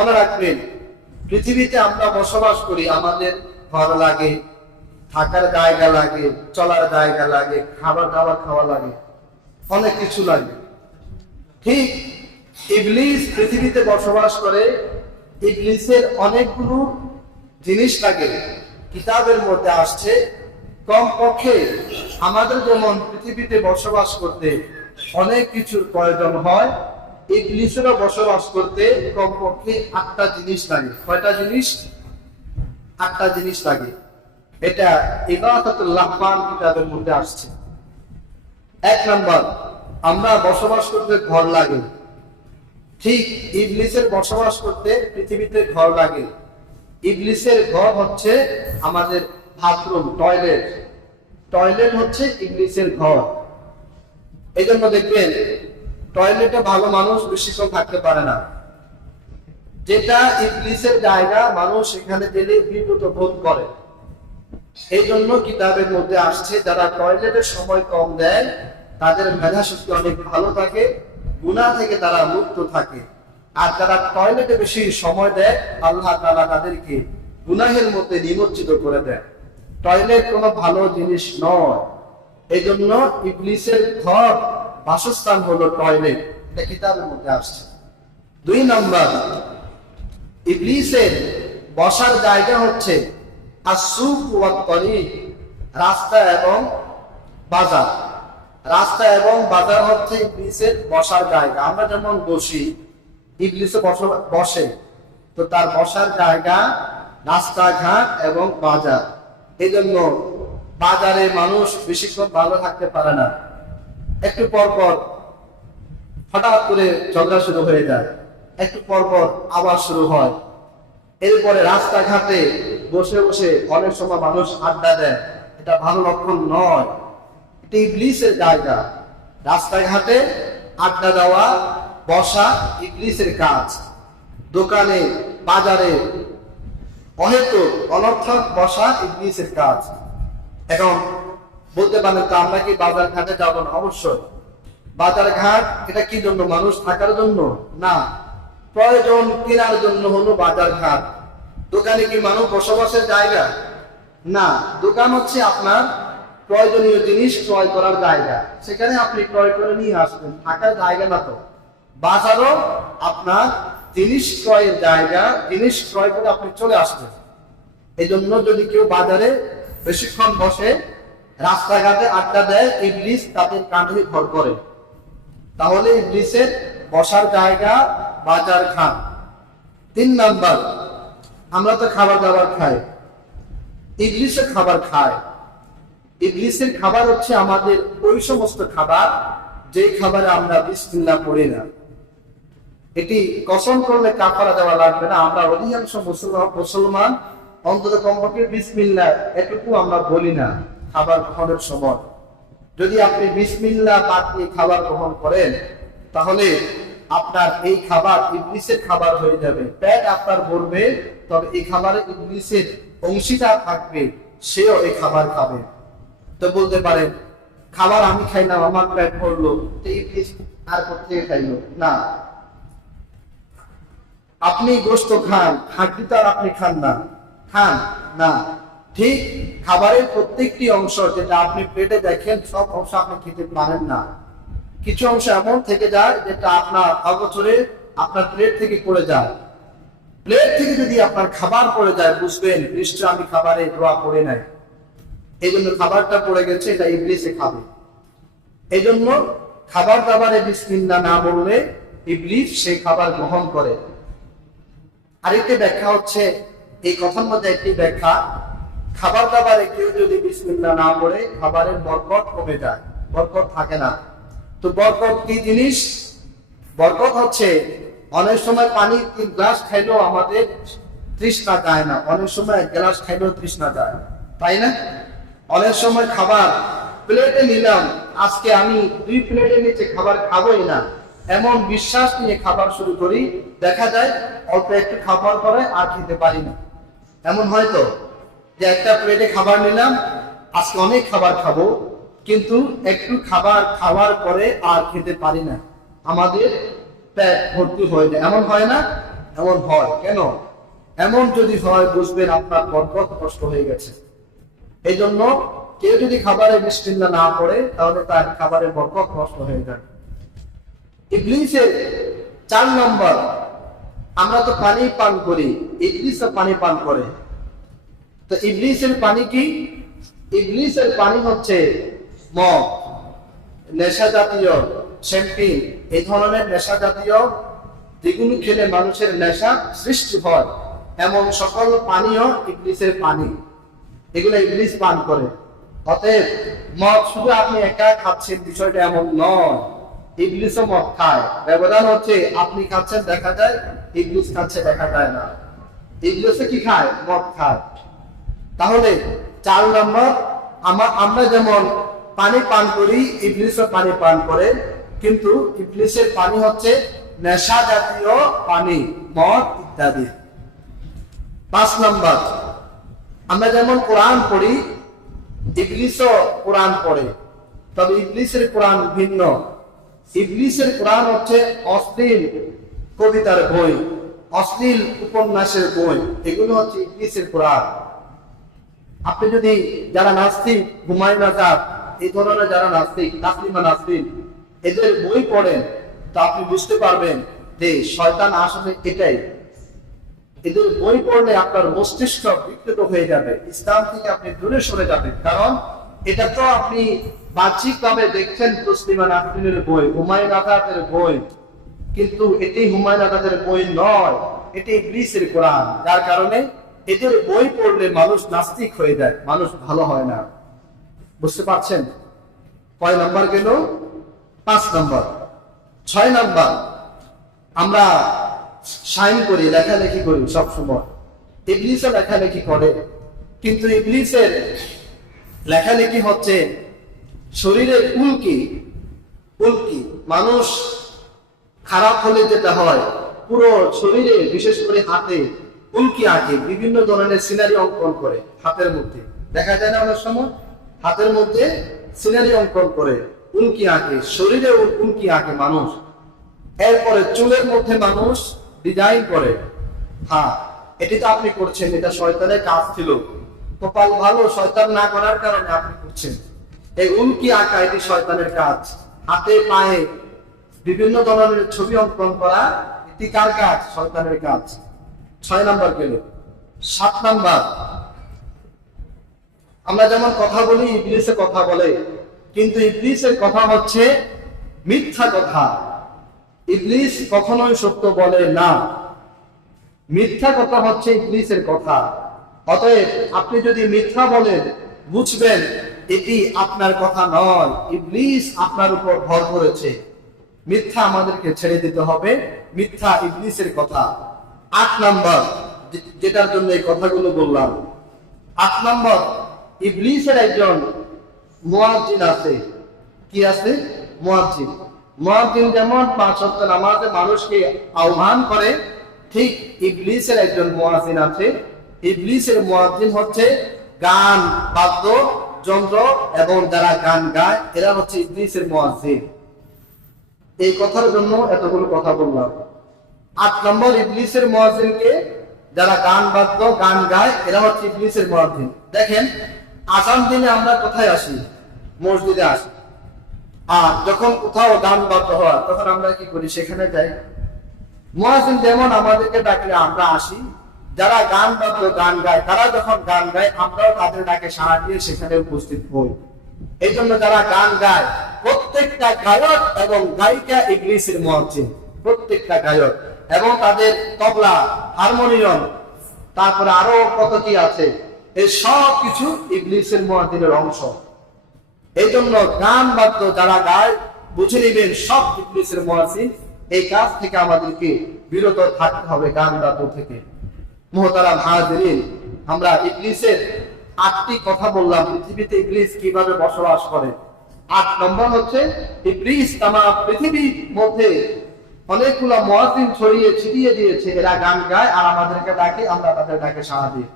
মনে রাখবেন, পৃথিবীতে আমরা বসবাস করি, আমাদের ঘর লাগে, থাকার জায়গা লাগে, চলার জায়গা লাগে, খাবার দাবার খাওয়া লাগে, অনেক কিছু লাগে। ঠিক ইবলিস পৃথিবীতে বসবাস করে, ইবলিসের অনেকগুলো জিনিস লাগে, কিতাবের মধ্যে আসছে। কমপক্ষে আমাদের যেমন পৃথিবীতে বসবাস করতে অনেক কিছুর প্রয়োজন হয় ইবলিসেরও বসবাস করতে কমপক্ষে আটটা জিনিস লাগে। কয়টা জিনিস? আটটা জিনিস লাগে। এটা ইবাদতুল্লাহ কিতাবের মধ্যে আসছে। এক নম্বর, আমরা বসবাস করতে ঘর লাগে। ঠিক ইবলিসের বসবাস করতে পৃথিবীতে ঘর লাগে। ইবলিসের ঘর হচ্ছে আমাদের বাথরুম টয়লেট টয়লেট হচ্ছে ইবলিসের ঘর। এই জন্য দেখবেন টয়লেটে ভালো মানুষ বেশিক্ষণ থাকতে পারে না। যেটা ইবলিসের জায়গা, মানুষ এখানে গেলে বিব্রত বোধ করে। এই জন্য কিতাবের মধ্যে আসছে, যারা টয়লেটের সময় কম দেয়, তাদের মেধা শক্তি অনেক ভালো থাকে গুণা থেকে তারা মুক্ত থাকে। আর যারা টয়লেটে বেশি সময় দেয়, আল্লাহ তালা তাদেরকে গুনাহের মধ্যে নিমজ্জিত করে দেয়। টয়লেট কোনো ভালো জিনিস নয়। এই জন্য ইবলিসের ঘর বাসস্থান হলো টয়লেট এটা কিতাবের মধ্যে আসছে। দুই নম্বর, ইবলিসের বসার জায়গা হচ্ছে রাস্তা এবং বাজার। রাস্তা এবং বাজার হচ্ছে ইবলিসের বসার জায়গা। আমরা যেমন বসি ইবলিসে বস- বসে। তো তার বসার জায়গা রাস্তাঘাট এবং বাজার। এই জন্য বাজারে মানুষ বেশিক্ষণ ভালো থাকতে পারে না। একটু পর পর হঠাৎ করে ঝগড়া শুরু হয়ে যায়। একটু পর পর আবার শুরু হয়। এরপরে রাস্তাঘাটে বসে বসে অনেক সময় মানুষ আড্ডা দেয়। এটা ভালো লক্ষণ নয়। এটা ইবলিসের জায়গা। রাস্তাঘাটে আড্ডা দেওয়া, বসা ইবলিসের কাজ। দোকানে, বাজারে অহেতুক, অনর্থক বসা ইবলিসের কাজ। এখন বলতে পারেন তো আমরা কি বাজার ঘাটে যাব না? অবশ্যই। বাজার ঘাট, এটা কি জন্য? মানুষ থাকার জন্য? না। প্রয়োজন কেনার জন্য হলো বাজার ঘাট। দোকানে কি মানুষ বসবাসের জায়গা? না। দোকান হচ্ছে আপনার প্রয়োজনীয় জিনিস ক্রয় করার জায়গা। সেখানে আপনি ক্রয় করে নিয়ে আসবেন। থাকার জায়গা না তো। বাজারও আপনার জিনিস ক্রয়ের জায়গা, জিনিস ক্রয় করে আপনি চলে আসবেন। এই জন্য যদি কেউ বাজারে বেশিক্ষণ বসে রাস্তাঘাটে আড্ডা দেয়, ইবলিস তাদের কাঁধে ভর করে। তাহলে ইবলিসের বসার জায়গা বাজার খান তিন নাম্বার, আমরা তো খাবার দাবার খাই। ইবলিসের খাবার খায়। ইবলিসের খাবার হচ্ছে আমাদের ওই সমস্ত খাবার যে খাবারে আমরা বিসমিল্লাহ পড়ি না। এটি কসম করলে কাফারা দেওয়া লাগবে না। আমরা অধিকাংশ মুসলমান মুসলমান অন্তত কমপক্ষে বিসমিল্লাহ, এটুকু আমরা বলি না। খাবার গ্রহণের সময়। যদি আপনি বিসমিল্লাহ বাদ দিয়ে খাবার গ্রহণ করেন, তাহলে আপনার এই খাবার ইবলিসের খাবার হয়ে যাবে। পেট আপনার ভরবে তবে এই খাবারে ইবলিসের অংশীদার থাকবে, সেও এই খাবার খাবে। তো বলতে পারেন, খাবার আমি খাইলাম, আমার তো ইবলিস আর কোথেকে খাইলো? না। আপনি গোস্ত খান, হাড্ডি তো আর আপনি খান না। খান? না। ঠিক খাবারের প্রত্যেকটি অংশ যেটা আপনি পেটে দেখেন, সব অংশ আপনি খেতে পারেন না। কিছু অংশ এমন থেকে যায় যেটা আপনার অগোচরে আপনার প্লেট থেকে পড়ে যায়। প্লেট থেকে যদি আপনার খাবার পড়ে যায়, বুঝবেন, নিশ্চয় আমি খাবারে দোয়া পড়ে নাই। এই জন্য খাবারটা পড়ে গেছে, এটা ইবলিসে খাবে। এই জন্য খাবার দাবারে বিসমিল্লা না বললে ইবলিস সেই খাবার গ্রহণ করে। আরেকটি ব্যাখ্যা হচ্ছে, এই কথার মধ্যে একটি ব্যাখ্যা খাবার দাবারে কেউ যদি বিসমিল্লা না পড়ে, খাবারের বরকত কমে যায়, বরকত থাকে না। তো বরকত কি জিনিস? বরকত হচ্ছে, অনেক সময় পানি তিন গ্লাস খাইলেও আমাদের তৃষ্ণা যায় না। অনেক সময় এক গ্লাস খাইলেও তৃষ্ণা যায়। তাই না? অনেক সময় খাবার প্লেটে নিলাম, আজকে আমি দুই প্লেটের নিচে খাবার খাবোই না। এমন বিশ্বাস নিয়ে খাবার শুরু করি, দেখা যায় অল্প একটু খাবার পরে আর খেতে পারি না। এমন হয়তো যে একটা প্লেটে খাবার নিলাম, আজকে অনেক খাবার খাব, কিন্তু একটু খাবার খাওয়ার পরে আর খেতে পারি না। আমাদের পেট ভর্তি হয়ে যায়। এমন হয় না? এমন হয়। কেন? এমন যদি হয়, বুঝবেন আপনার বরকত কষ্ট হয়ে গেছে। এই জন্য কেউ যদি খাবারে বিসমিল্লা না পড়ে, তাহলে তার খাবারের বরকত নষ্ট হয়ে যায়। ইবলিসের চার নম্বর, আমরা তো পানি পান করি। ইবলিসও পানি পান করে। তো ইবলিসের পানি কি? ইবলিসের পানি হচ্ছে মদ নেশা জাতীয় শ্যাম্পিং এই ধরনের নেশা জাতীয় যেগুলো খেলে মানুষের নেশা সৃষ্টি হয়। এমন সকল পানীয় ইবলিসের পানি। এগুলো ইবলিস পান করে। অতএব মদ শুধু আপনি একা খাচ্ছেন, বিষয়টা এমন নয়। ইবলিসও মদ খায়। ব্যবধান হচ্ছে আপনি খাচ্ছেন, দেখা যায়, ইবলিস খাচ্ছে, দেখা যায় না। ইবলিসে কি খায়? মদ খায়। তাহলে চার নম্বর আমরা যেমন পানি পান করি, ইবলিসও পানি পান করে, কিন্তু ইবলিসের পানি হচ্ছে নেশা জাতীয় পানি, মদ ইত্যাদি। পাঁচ নম্বর, আমরা যেমন কোরআন পড়ি, ইবলিসও কোরআন পড়ে, তবে ইবলিসের কোরআন ভিন্ন। ইবলিসের কোরআন হচ্ছে অশ্লীল কবিতার বই, অশ্লীল উপন্যাসের বই, এগুলো হচ্ছে ইবলিসের কোরআন। আপনি যদি যারা নাস্তিক হুমায়ুন আজাদ এই ধরনের যারা নাস্তিক, তাসলিমা নাসরিন এদের বই পড়েন, তা আপনি বুঝতে পারবেন যে শয়তান আসলে এটাই। এদের বই পড়লে আপনার মস্তিষ্ক বিকৃত হয়ে যাবে, ইসলাম থেকে আপনি দূরে সরে যাবেন। কারণ এটা তো আপনি বাহ্যিক ভাবে দেখছেন তসলিমা নাসরিনের বই, হুমায়ুন আজাদের বই। কিন্তু এটি হুমায়ুন আজাদের বই নয়, এটি ইবলিসের কোরআন। যার কারণে এদের বই পড়লে মানুষ নাস্তিক হয়ে যায়, মানুষ ভালো হয় না। বুঝতে পারছেন? কয় নাম্বার গেল? পাঁচ নাম্বার। ছয় নাম্বার। আমরা সাইন করি, লেখালেখি করি সব সময়। ইবলিসও লেখালেখি করে। কিন্তু ইবলিসের লেখালেখি হচ্ছে শরীরের উল্কি। উল্কি। মানুষ খারাপ হলে যেটা হয়, পুরো শরীরে, বিশেষ করে হাতে উল্কি আঁকে বিভিন্ন ধরনের সিনারি অঙ্কন করে হাতের মধ্যে। দেখা যায় না অনেক সময়? হাতের মধ্যে সিনারি অঙ্কন করে। উল্কি আঁকে শরীরে উল্কি আঁকে মানুষ। এরপরে চুলের মধ্যে মানুষ ডিজাইন করে। হ্যাঁ এটি তো আপনি করছেন, এটা শয়তানের কাজ ছিল। কপাল ভালো শয়তান না করার কারণে আপনি করছেন। এই উল্কি আঁকা, এটি শয়তানের কাজ। হাতে পায়ে বিভিন্ন ধরনের ছবি অঙ্কন করা, এটি কার কাজ? শয়তানের কাজ। ছয় নাম্বার গেল। সাত নাম্বার। আমরা যেমন কথা বলি ইবলিসে কথা বলে, কিন্তু ইবলিসের কথা হচ্ছে মিথ্যা কথা। ইবলিস কখনোই সত্য বলে না। মিথ্যা কথা হচ্ছে ইবলিসের কথা। অতএব আপনি যদি মিথ্যা বলেন বুঝবেন, এটি আপনার কথা নয়। ইবলিস আপনার উপর ভর করেছে। মিথ্যা আমাদেরকে ছেড়ে দিতে হবে। মিথ্যা ইবলিসের কথা। আট নাম্বার যেটার জন্য এই কথাগুলো বললাম। আট নম্বর, ইবলিসের একজন মুয়াজ্জিন আছে। কি আছে? মুয়াজ্জিন। মুয়াজ্জিন যেমন পাঁচ সপ্তাহ নামাজে মানুষকে আহ্বান করে, ঠিক ইবলিসের একজন মুয়াজ্জিন আছে। ইবলিসের মুয়াজ্জিন হচ্ছে গান, বাদ্য, যন্ত্র এবং যারা গান গায়, এরা হচ্ছে ইবলিসের মুয়াজ্জিন। এই কথার জন্য এতগুলো কথা বললাম। আট নম্বর ইবলিসের মুয়াজ্জিনকে যারা গান বাদ্য, গান গায়, এরা হচ্ছে ইবলিসের মুয়াজ্জিন। দেখেন, আসাম দিনে আমরা কোথায় আসি? মসজিদে আসি। আর যখন কোথাও গান বাদ্য হয়, তখন আমরা কি করি? সেখানে যাই। মুয়াজ্জিন যেমন আমাদেরকে ডাকলে আমরা আসি। যারা গান বাদ্য, গান গায়, তারা যখন গান গায়, আমরাও তাদের ডাকে সাড়া দিয়ে সেখানে উপস্থিত হই। এই জন্য যারা গান গায়, প্রত্যেকটা গায়ক এবং গায়িকা ইংলিশের মুয়াজ্জিন। প্রত্যেকটা গায়ক। এবং তাদের তবলা হারমোনিয়াম তারপরে আরও কত কি আছে? এই সব কিছু ইংলিশের মুয়াজ্জিনের অংশ। এই জন্য গান বাদ্য যারা গায়, বুঝে নেবেন সব ইংলিশের মুয়াজ্জিন এই কাজ থেকে আমাদেরকে বিরত থাকতে হবে গান বাদ্য থেকে। মোহতারাম হাজিরিন, আমরা ইংলিশের আটটি কথা বললাম, পৃথিবীতে ইংলিশ কীভাবে বসবাস করে? আট নম্বর হচ্ছে ইংলিশ তামা পৃথিবীর মধ্যে অনেকগুলো মহাসিন ছড়িয়ে ছিটিয়ে দিয়েছে, এরা গান গায় আর আমাদেরকে ডাকে, আমরা তাদের ডাকে সাড়া দিই।